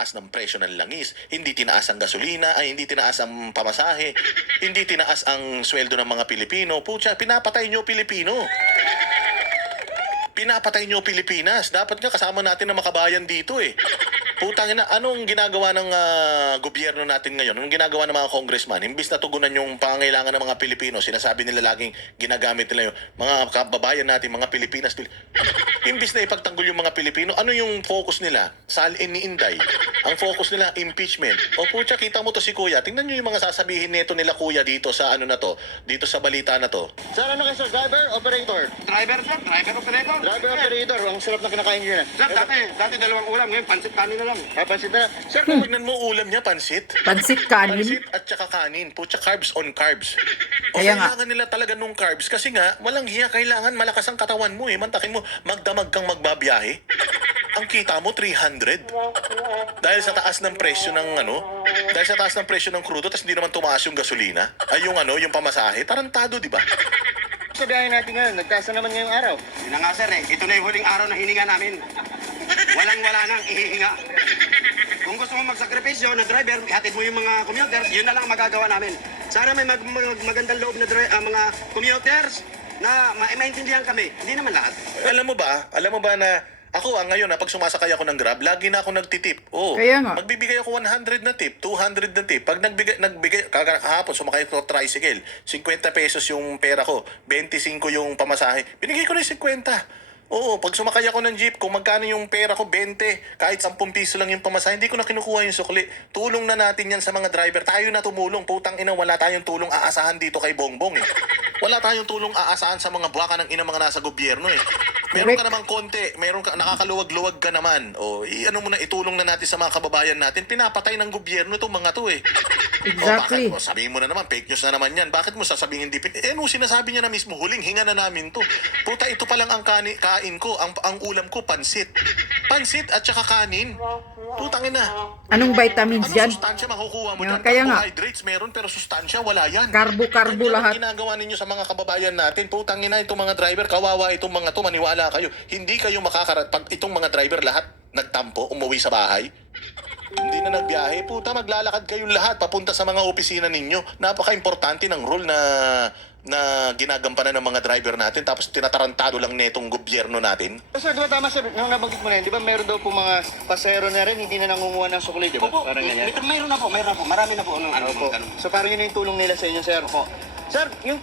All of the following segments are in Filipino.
taas ng presyo ng langis, hindi tinaas ang gasolina, ay hindi tinaas ang pamasahe, hindi tinaas ang sweldo ng mga Pilipino. Pucha, pinapatay nyo Pilipino. Pinapatay nyo Pilipinas. Dapat nga kasama natin na makabayan dito eh. Putang ina, anong ginagawa ng gobyerno natin ngayon? Anong ginagawa ng mga congressman? Imbis na tugunan yung pangangailangan ng mga Pilipino, sinasabi nila laging ginagamit nila yung mga kababayan natin, mga Pilipinas. Imbis na ipagtanggol yung mga Pilipino, ano yung focus nila? Salin ni Inday. Ang focus nila, impeachment. O putya, kita mo to si Kuya. Tingnan nyo yung mga sasabihin nito nila Kuya dito sa ano na to, dito sa balita na to. Sir, ano kayo sir? Driver, operator? Driver sir, driver operator. Driver, operator. Ang sarap na kinakain nyo na. Sir, dati dalawang ulam, ngayon pansit kanin na lang. Papansin na. Sir, Tingnan mo ulam niya, pansit. Pansit kanin. Pansit at saka kanin. Putya, carbs on carbs. O Kaya nga. kailangan nila talaga nung carbs kasi nga, walang hiya, kailangan malakas ang katawan mo eh. Mantakin mo, magdamag kang magbabiyahe. Ang kita mo, 300. Dahil sa taas ng presyo ng ano, dahil sa taas ng presyo ng crudo, tapos hindi naman tumaas yung gasolina. Ay, yung ano, yung pamasahe. Tarantado, di ba? sa biyahe natin ngayon, nagtaas na naman ngayong araw. Yun na nga sir eh, ito na yung huling araw na hininga namin. Walang-wala nang ihihinga. Kung gusto mo magsakripisyo na driver, ihatid mo yung mga commuters, yun na lang ang magagawa namin. Sana may magandang loob na mga commuters na maintindihan kami. Hindi naman lahat. Alam mo ba na ako ngayon pag sumasakay ako ng Grab, lagi na ako nagtitip. Oh, Kaya nga. magbibigay ako 100 na tip, 200 na tip. Pag nagbigay kahapon sumakay ko tricycle, 50 pesos yung pera ko, 25 yung pamasahe. Binigay ko na yung 50. Oo, pag sumakay ako ng jeep, kung magkano yung pera ko, 20, kahit 10 piso lang yung pamasahe, hindi ko na kinukuha yung sukli. Tulong na natin yan sa mga driver. Tayo na tumulong. Putang ina, wala tayong tulong aasahan dito kay Bongbong eh. Wala tayong tulong aasahan sa mga buwaka ng ina mga nasa gobyerno eh. Meron ka namang konti, meron ka, nakakaluwag-luwag ka naman. O, ano mo na, itulong na natin sa mga kababayan natin. Pinapatay ng gobyerno itong mga to eh. Exactly. O, bakit, sabihin mo na naman, fake news na naman yan. Bakit mo sasabihin hindi? No, sinasabi niya na mismo, huling hinga na namin to. Puta, ito pa lang ang kain ko, ang ulam ko, pansit. Pansit at saka kanin. Putang ina. Anong vitamins Ano yan? sustansya makukuha mo dyan? Kaya nga. Carbohydrates meron, pero sustansya wala yan. Karbo-karbo Yan ang lahat. ginagawa ninyo sa mga kababayan natin. Putang ina, itong mga driver, kawawa itong mga to, maniwala kayo. Hindi kayo pag itong mga driver lahat nagtampo, umuwi sa bahay. Hindi na nagbiyahe. Puta, maglalakad kayong lahat papunta sa mga opisina ninyo. Napaka-importante ng role na ginagampanan ng mga driver natin tapos tinatarantado lang netong gobyerno natin. Sir, di ba tama sir, nung nabanggit mo na yun, di ba meron daw po mga pasero na rin, hindi na nangunguha ng sukli, di ba? Opo, Parang ganyan. mayroon na po. Marami na po ng ano. Opo. ganun. So parang yun yung tulong nila sa inyo, sir. Opo. Sir, yung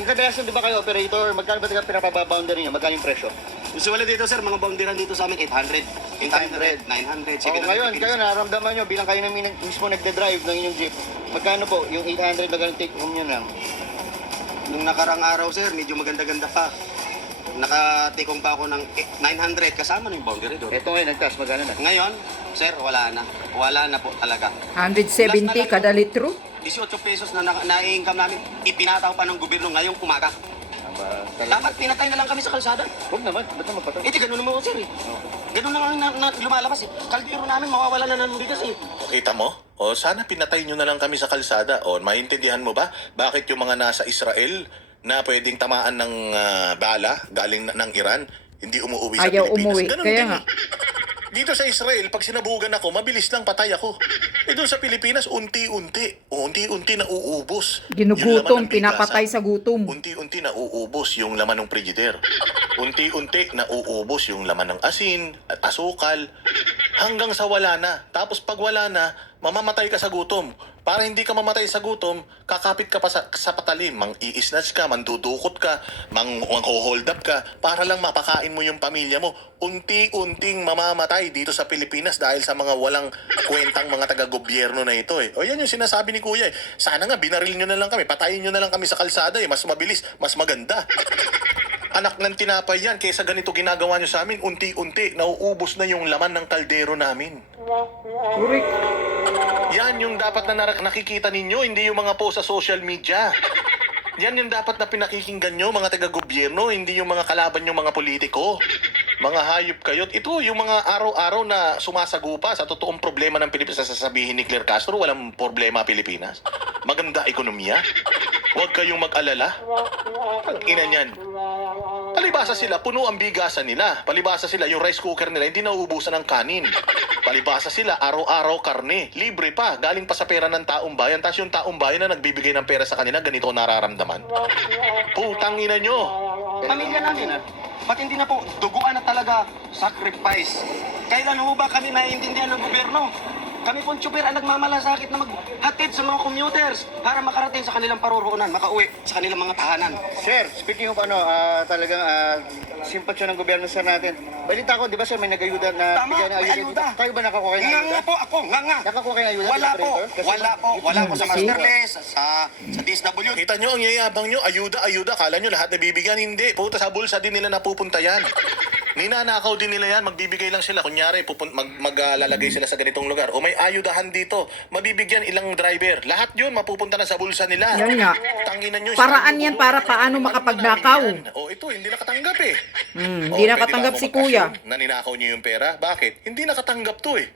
kadalasan di ba kayo operator, magkano ba pinapaboundary niyo? Magkano yung presyo? Usually dito sir, mga boundaran dito sa amin, 800, 900. Sige Oh, ngayon, kayo nararamdaman nyo, bilang kayo na mismo nagde-drive ng inyong jeep, magkano po? Yung 800 na ganun take home nyo lang? Nung nakarang araw sir, medyo maganda-ganda pa. Nakatikong pa ako ng 900 kasama ng boundary doon. Ito ngayon, nagtaas, magkano na? Ngayon, sir, wala na. Wala na po talaga. 170 kada litro. 18 pesos na na-income namin, ipinataw pa ng gobyerno ngayong umaga. Dapat pinatay na lang kami sa kalsada. Huwag naman, ba't naman patay? Ganun naman sir eh. Ganun na lang na lumalabas eh. Kaldero namin, mawawala na ng bigas eh. Kita mo? O sana pinatay nyo na lang kami sa kalsada. O maintindihan mo ba bakit yung mga nasa Israel na pwedeng tamaan ng bala galing ng Iran hindi umuwi sa Ayaw Pilipinas? umuwi. Ganun Kaya din nga. eh. Dito sa Israel, pag sinabugan ako, mabilis lang patay ako. Doon sa Pilipinas, unti-unti nauubos. Yung laman Ginugutom, ng bigasan. pinapatay sa gutom. Unti-unti nauubos yung laman ng frigider. Unti-unti nauubos yung laman ng asin at asukal hanggang sa wala na. Tapos pag wala na, mamamatay ka sa gutom. Para hindi ka mamatay sa gutom, kakapit ka pa sa patalim. Mang-i-snatch ka, mandudukot ka, mang-hold up ka, para lang mapakain mo yung pamilya mo. Unti-unting mamamatay dito sa Pilipinas dahil sa mga walang kwentang mga taga-gobyerno na ito eh. O yan yung sinasabi ni Kuya eh. Sana nga binaril nyo na lang kami, patayin nyo na lang kami sa kalsada eh. Mas mabilis, mas maganda. Anak ng tinapay yan, kaysa ganito ginagawa nyo sa amin, unti-unti, nauubos na yung laman ng kaldero namin. Correct. Yan yung dapat na nakikita ninyo, hindi yung mga post sa social media. Yan yung dapat na pinakikinggan nyo, mga taga-gobyerno, hindi yung mga kalaban nyo, mga politiko. Mga hayop kayo. Ito yung mga araw-araw na sumasagupa sa totoong problema ng Pilipinas. Sasabihin ni Claire Castro, walang problema Pilipinas. Maganda ekonomiya. Huwag kayong mag-alala. Ang ina niyan. Palibasa sila, puno ang bigasan nila. Palibasa sila, yung rice cooker nila, hindi nauubusan ng kanin. Palibasa sila, araw-araw karne. Libre pa, galing pa sa pera ng taong bayan. Tapos yung taong bayan na nagbibigay ng pera sa kanila, ganito ang nararamdaman. Putang ina nyo. Pamilya namin, ba't hindi na po duguan na talaga sacrifice? Kailan ho ba kami naiintindihan ng gobyerno? Kami pong tsuper ang nagmamalasakit na maghatid sa mga commuters para makarating sa kanilang paroroonan, makauwi sa kanilang mga tahanan. Sir, speaking of talagang simpatsya ng gobyerno sir natin. Balita ko, di ba sir, may nag-ayuda na Tama, bigyan ng may ayuda. Tayo ba nakakuha ng Nga ayuda? nga po ako, nga nga. Nakakuha kayo ng ayuda? Wala po, operator? Kasi wala po sa Masterless, sa DSW. Kita nyo, ang yayabang nyo, ayuda. Kala nyo lahat nabibigyan, hindi. Puta, sa bulsa din nila napupunta yan. Ninanakaw din nila yan, magbibigay lang sila. Kunyari, maglalagay sila sa ganitong lugar. O may ayudahan dito, mabibigyan ilang driver. Lahat yun, mapupunta na sa bulsa nila. Yan nga. Tanginan nyo. Paraan yan para paano makapagnakaw. O ito, hindi nakatanggap eh. Hindi O, nakatanggap pwede si ba ako kuya. mag-assume na ninakaw niyo yung pera? Bakit? Hindi nakatanggap to eh.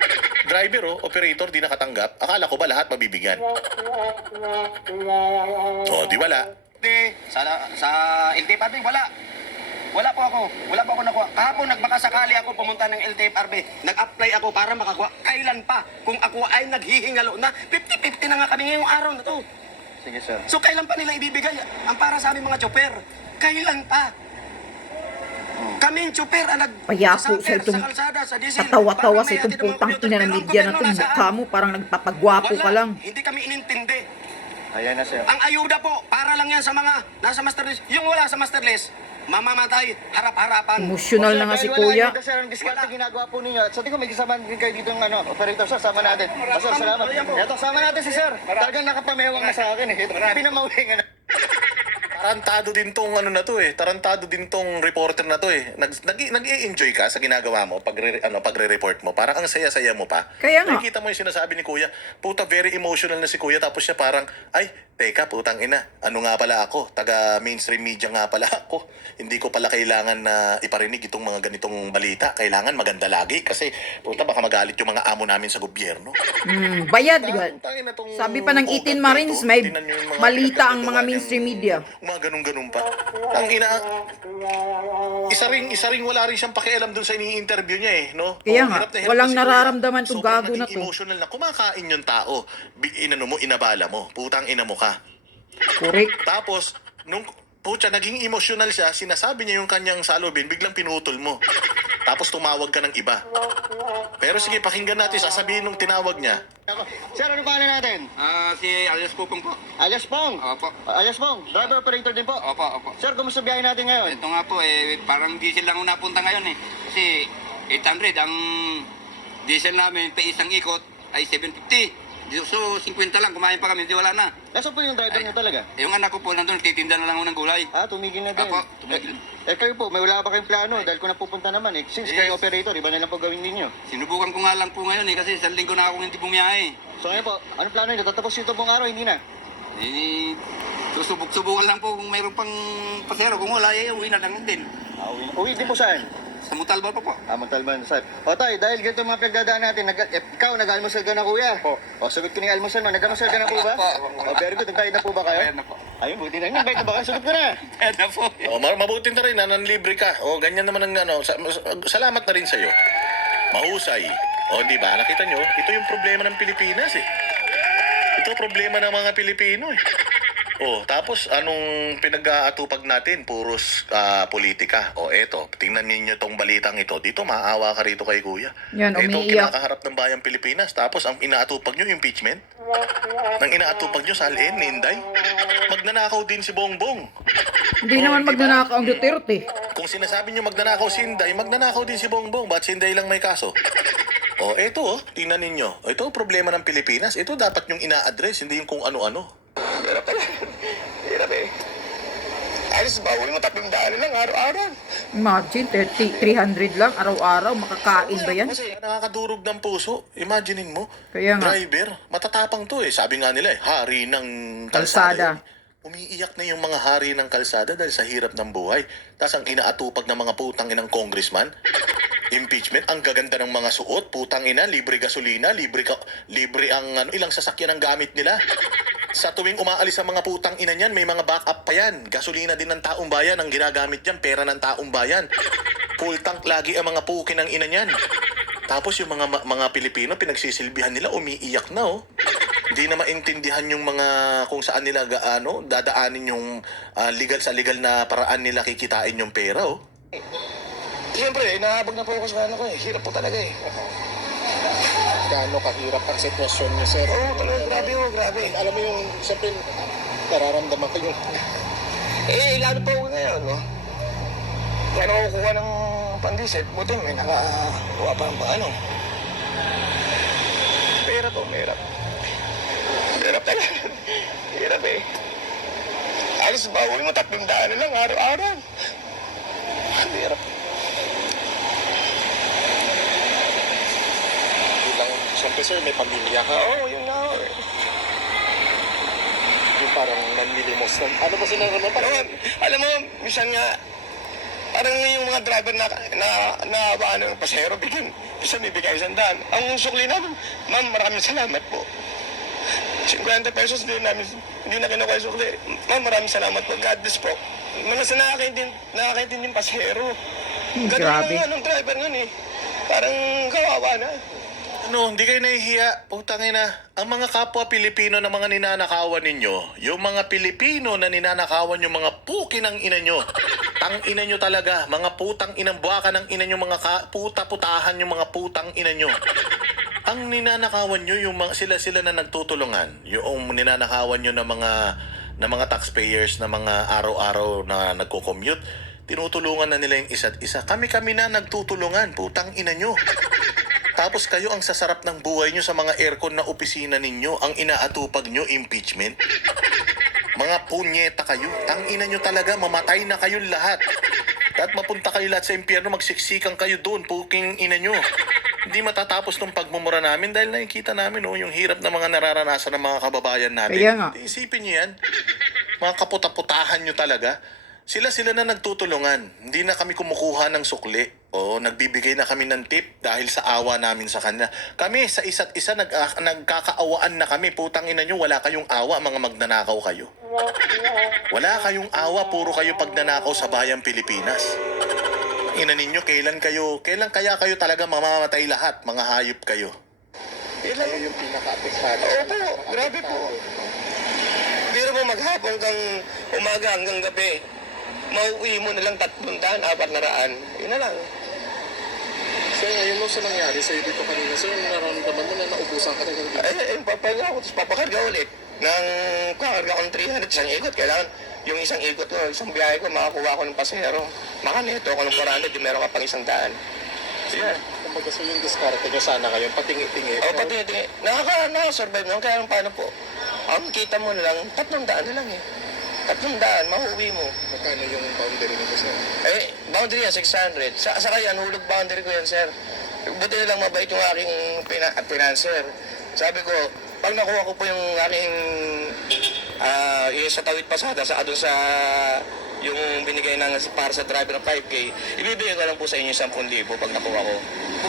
Driver operator, di nakatanggap. Akala ko ba lahat mabibigyan? O, di wala. Sa LTFRB, wala po ako nakuha. Kahapon nagbakasakali ako pumunta ng LTFRB. Nag-apply ako para makakuha. Kailan pa? Kung ako ay naghihingalo na, 50-50 na nga kami ngayong araw na to. Sige sir. So kailan pa nila ibibigay ang para sa aming mga chopper? Kailan pa? Kaming chopper ang Payapo sa itong kalsada, sa diesel. Tatawa-tawa para sa itong may hatid ang mga putang commuter. ina ng Pero ang media na gobyerno itong nasaan? mukha mo. Parang nagpapagwapo ka lang. Hindi kami inintindi. Ayan na sir. Ang ayuda po, para lang yan sa mga nasa master list. Yung wala sa master list, mamamatay, harap-harapan. Emotional na nga si Dahil wala kuya. ayuda, sir, ang diskarte ginagawa po ninyo. At sa tingin ko may kasama din kayo dito ng operator sir, sama natin. Sir, salamat. Ito, sama natin si sir. Talagang nakapamewang na sa akin eh. Pinamawingan na. Tarantado din tong tarantado din tong reporter na to eh. Nag-i-enjoy ka sa ginagawa mo pagre-report mo. Parang ang saya-saya mo pa. Kaya nga. Nakikita mo yung sinasabi ni Kuya, puta very emotional na si Kuya tapos siya parang, ay, teka, putang ina. Ano nga pala ako? Taga mainstream media nga pala ako. Hindi ko pala kailangan na iparinig itong mga ganitong balita. Kailangan maganda lagi kasi puta baka magalit yung mga amo namin sa gobyerno. Bayad. Putang ina tong Sabi pa ng ugat 18 na Marines, ito. may Tingnan nyo yung mga malita ang mga pinagkakagawa mainstream niyang- media. Mga ganun-ganun pa. Ang ina, isa ring wala rin siyang pakialam dun sa ini-interview niya eh, no? Kaya O, nga, hirap na hirap walang na si Kuya. nararamdaman tong Sobrang gago na naging to. emotional na. Kumakain yung tao. Inabala mo. Putang ina mo ka. Correct. Tapos, nung naging emotional siya, sinasabi niya yung kanyang salubin, biglang pinutol mo. Tapos tumawag ka ng iba. Pero sige, pakinggan natin, sasabihin nung tinawag niya. Sir, ano pangalan natin? Si Alias Pupong po. Alias Pong. Opo. Alias Pong, driver operator din po. Opo. Sir, kumusta biyahe natin ngayon? Ito nga po, parang diesel lang ang napunta ngayon eh. Kasi 800, ang diesel namin pa isang ikot ay 750. So 50 lang, kumain pa kami, di wala na. Nasaan po yung driver niyo talaga? Yung anak ko po nandun, titinda na lang ako ng gulay. Tumigil na din. Opo, tumigil. Kayo po, may wala ba kayong plano? Dahil kung napupunta naman eh. Since kayo operator, iba na lang po gawin ninyo. Sinubukan ko nga lang po ngayon eh, kasi isang linggo na akong hindi bumiyahe. So ngayon po, anong plano nyo? Tatapos ito buong araw, hindi na? Susubok-subukan lang po kung mayroon pang pasero. Kung wala, uwi na lang din. Uwi din po saan? Sa Mutalba pa po. Magtalban saan? O tay, dahil ganito mga pagdadaan natin, ikaw nag-almusal ka na kuya? Po. O, sagot ko na yung almusal mo. Nag-almusal ka na po ba? O, very good. Nagbayad na po ba kayo? Ayan na po. Ayun, buti na yun. Nagbayad na ba kayo? Sagot ko na. Ayan na po. Mabuti na rin, nanlibre ka. O, ganyan naman ang salamat na rin sa'yo. Mahusay. O, di ba? Nakita nyo, ito yung problema ng Pilipinas eh. Ito problema ng mga Pilipino eh. Oh, tapos anong pinag-aatupag natin? Puros politika. O eto, tingnan ninyo tong balitang ito. Dito maawa ka rito kay Kuya. Yan, Ito umiiyak. kinakaharap ng bayang Pilipinas. Tapos ang inaatupag nyo, impeachment. Nang inaatupag nyo, salin, Ninday. Magnanakaw din si Bongbong. Hindi naman magnanakaw ang Duterte. Kung sinasabi nyo magnanakaw si Inday, magnanakaw din si Bongbong. Ba't si Inday lang may kaso? O eto, tingnan ninyo. Ito problema ng Pilipinas. Ito dapat yung ina-address, hindi yung kung ano-ano. Hirap eh. Alis bawal mo 300 lang araw-araw. Imagine, 300 lang araw-araw. Makakain ba yan? Kasi nakakadurog ng puso. Imaginein mo. Kaya nga. Driver, matatapang to eh. Sabi nga nila eh, hari ng Kalsada. kalsada. Umiiyak na yung mga hari ng kalsada dahil sa hirap ng buhay. Tapos ang inaatupag ng mga putang inang congressman, impeachment, ang gaganda ng mga suot, putang ina, libre gasolina, libre ang ilang sasakyan ang gamit nila. Sa tuwing umaalis ang mga putang ina niyan, may mga backup pa yan. Gasolina din ng taong bayan ang ginagamit yan, pera ng taong bayan. Full tank lagi ang mga puki ng ina niyan. Tapos yung mga Pilipino, pinagsisilbihan nila, umiiyak na oh. Hindi na maintindihan yung mga kung saan nila dadaanin yung legal sa legal na paraan nila kikitain yung pera oh. Siyempre, inahabag na po ako sa ano ko eh. Hirap po talaga eh. Gaano kahirap ang sitwasyon niyo, sir? Oo, talaga, grabe oh, grabe. Alam mo yung, siyempre, nararamdaman ko yung... Lalo po ako ngayon, no? Kaya ako kukuha ng pandiset, buti may nakakuha pa ng ano. Mahirap po, mahirap. Mahirap talaga. Mahirap eh. Alis ba, uwi mo 300 na lang araw-araw. Mahirap. Bilang, siyempre, sir, may pamilya ka. Oo, yun nga ako eh. Yung parang nanlilimos. Ano ba sila naman? Alam mo, minsan nga, parang yung mga driver na ano, pasahero, bigyan, isa bibigay 100. Ang sukli namin, ma'am, maraming salamat po. 50 pesos din namin, hindi na kinukuha yung sukli. Ma'am, maraming salamat po. God bless po. Manas nakakaintinding pasahero. Ganun Grabe. lang anong driver nun eh. Parang kawawa na. Ano, hindi kayo nahihiya? Putangin na. Ang mga kapwa Pilipino na mga ninanakawan ninyo, yung mga Pilipino na ninanakawan yung mga puki ng ina nyo, tang ina nyo talaga, mga putang inang buwaka ng ina nyo, mga puta-putahan yung mga putang ina nyo. Ang ninanakawan nyo, yung sila na nagtutulungan, yung ninanakawan nyo ng mga taxpayers na mga araw-araw na nagko-commute, tinutulungan na nila yung isa't isa. Kami na nagtutulungan, putang ina nyo. Tapos kayo ang sasarap ng buhay nyo sa mga aircon na opisina ninyo, ang inaatupag nyo, impeachment. Mga punyeta kayo. Ang ina nyo talaga, mamatay na kayong lahat. At mapunta kayo lahat sa impyerno, magsiksikan kayo doon, puking ina nyo. Hindi matatapos ng pagmumura namin dahil nakikita namin yung hirap na mga nararanasan ng mga kababayan natin. Kaya nga. Isipin nyo yan. Mga kaputa-putahan nyo talaga. Sila na nagtutulungan. Hindi na kami kumukuha ng sukli. O nagbibigay na kami ng tip dahil sa awa namin sa kanila. Kami sa isa't isa nagkakaawaan na kami. Putang ina nyo, wala kayong awa, mga magnanakaw kayo. Wala kayong awa, puro kayo pagnanakaw sa bayang Pilipinas. Ina ninyo, kailan kaya kayo talaga mamamatay lahat, mga hayop kayo. Yun lang Yung pinaka-apektado. Opo, grabe po. Biro mo maghapon kang umaga hanggang gabi. Mauwi mo na lang 300, 400. Yun na lang. Sir, ngayon sa nangyari sa'yo dito kanina, sir, nararamdaman mo na naubusan ka na ng dito. Papaga ako, tapos papakarga ulit. Kakarga ko ng 300, isang ikot. Kailangan yung isang ikot ko, isang biyahe ko, makakuha ko ng pasahero. Makaneto ako ng 400, yung meron ka pang 100. Yeah. Kumbaga, sir, yung diskarte nyo sana ngayon, patingi-tingi. Pati nakasurvive naman. Kaya paano po? Ang kita mo na lang, 300 na lang eh. 300, mahuwi mo. Magkano yung boundary nito, sir? Boundary yan, 600. Saka yan, hulog boundary ko yan, sir. Buti na lang mabait yung aking financer. Sabi ko, pag nakuha ko po yung aking yung sa tawid pasada, doon sa yung binigay para sa driver ng 5K, ibibigay ko lang po sa inyo 10,000 pag nakuha ko.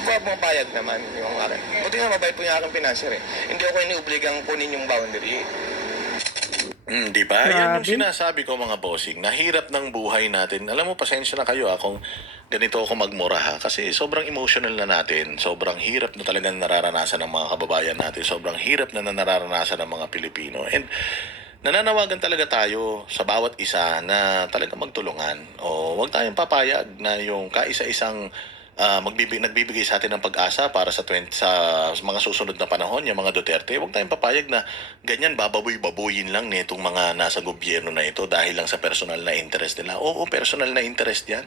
Pagpapayag naman yung akin. Buti na mabait po yung aking financer eh. Hindi ako iniubligang kunin yung boundary. Di ba? Yan yung Grabe. sinasabi ko mga bossing. Nahirap ng buhay natin. Alam mo, pasensya na kayo kung ganito ako magmura ha. Kasi sobrang emotional na natin. Sobrang hirap na talagang nararanasan ng mga kababayan natin. Sobrang hirap na nararanasan ng mga Pilipino. And nananawagan talaga tayo sa bawat isa na talaga magtulungan. O huwag tayong papayag na yung kaisa-isang nagbibigay sa atin ng pag-asa para sa mga susunod na panahon, yung mga Duterte. Huwag tayong papayag na ganyan bababoy-baboyin lang nitong mga nasa gobyerno na ito dahil lang sa personal na interest nila. Oo, personal na interest yan.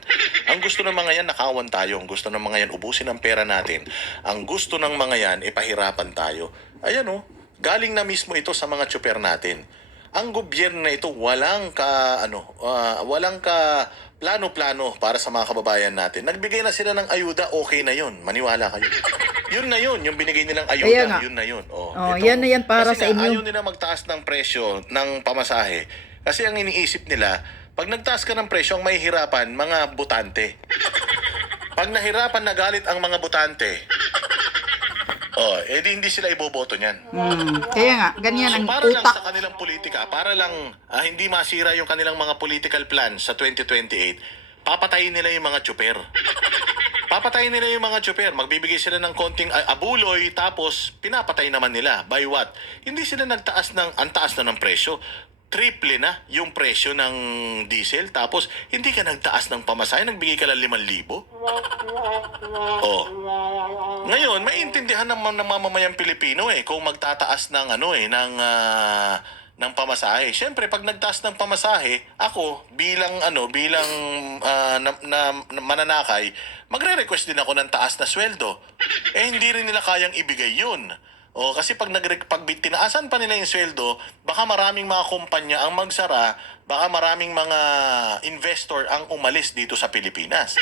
Ang gusto ng mga yan, nakawan tayo. Ang gusto ng mga yan, ubusin ang pera natin. Ang gusto ng mga yan, ipahirapan tayo. Ayan galing na mismo ito sa mga tsuper natin. Ang gobyerno na ito walang plano-plano para sa mga kababayan natin. Nagbigay na sila ng ayuda, okay na yun. Maniwala kayo. Yun na yun, yung binigay nilang Kaya ayuda, nga. yun na yun. Yan na yan para kasi sa inyo. ayaw nila magtaas ng presyo ng pamasahe. Kasi ang iniisip nila, pag nagtaas ka ng presyo, ang mahihirapan, mga butante. Pag nahirapan, nagalit ang mga butante, Oh, edi hindi sila iboboto niyan. Kaya nga, ganyan ang So para lang utak. sa kanilang politika, para lang hindi masira yung kanilang mga political plans sa 2028, papatayin nila yung mga tsuper. Papatayin nila yung mga tsuper. Magbibigay sila ng konting abuloy, tapos pinapatay naman nila. By what? Hindi sila nagtaas ng, ang taas na ng presyo. Triple na yung presyo ng diesel, tapos hindi ka nagtaas ng pamasahe, nagbigay ka lang 5,000. Oh. Ngayon, maintindihan naman ng mamamayang Pilipino kung magtataas ng ng pamasahe. Siyempre, pag nagtaas ng pamasahe, ako bilang mananakay, magre-request din ako ng taas na sweldo. Hindi rin nila kayang ibigay 'yun. Kasi pag tinaasan pa nila yung sweldo, baka maraming mga kumpanya ang magsara, baka maraming mga investor ang umalis dito sa Pilipinas.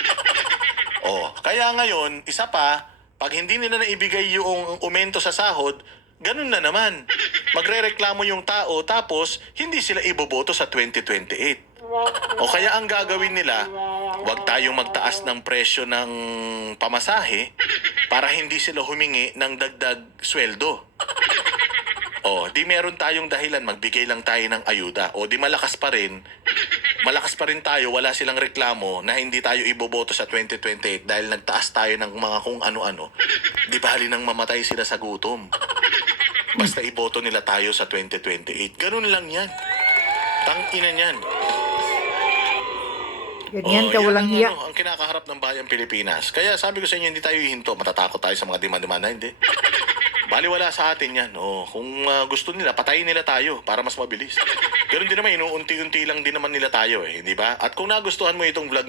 Kaya ngayon, isa pa, pag hindi nila naibigay yung aumento sa sahod, ganun na naman. Magrereklamo yung tao, tapos hindi sila iboboto sa 2028. Kaya ang gagawin nila, wag tayong magtaas ng presyo ng pamasahe para hindi sila humingi ng dagdag sweldo. Di meron tayong dahilan, magbigay lang tayo ng ayuda. Di malakas pa rin tayo, wala silang reklamo na hindi tayo iboboto sa 2028 dahil nagtaas tayo ng mga kung ano-ano. Di bali nang mamatay sila sa gutom. Basta iboto nila tayo sa 2028. Ganun lang yan. Tangina niyan. Ganyan ka, Yan walang ang, hiya. ang kinakaharap ng bayang Pilipinas. Kaya sabi ko sa inyo, hindi tayo hihinto. Matatakot tayo sa mga demand-demanda, hindi. Baliwala sa atin yan. Kung gusto nila, patayin nila tayo para mas mabilis. Ganun din naman, inuunti-unti lang din naman nila tayo, di ba? At kung nagustuhan mo itong vlog na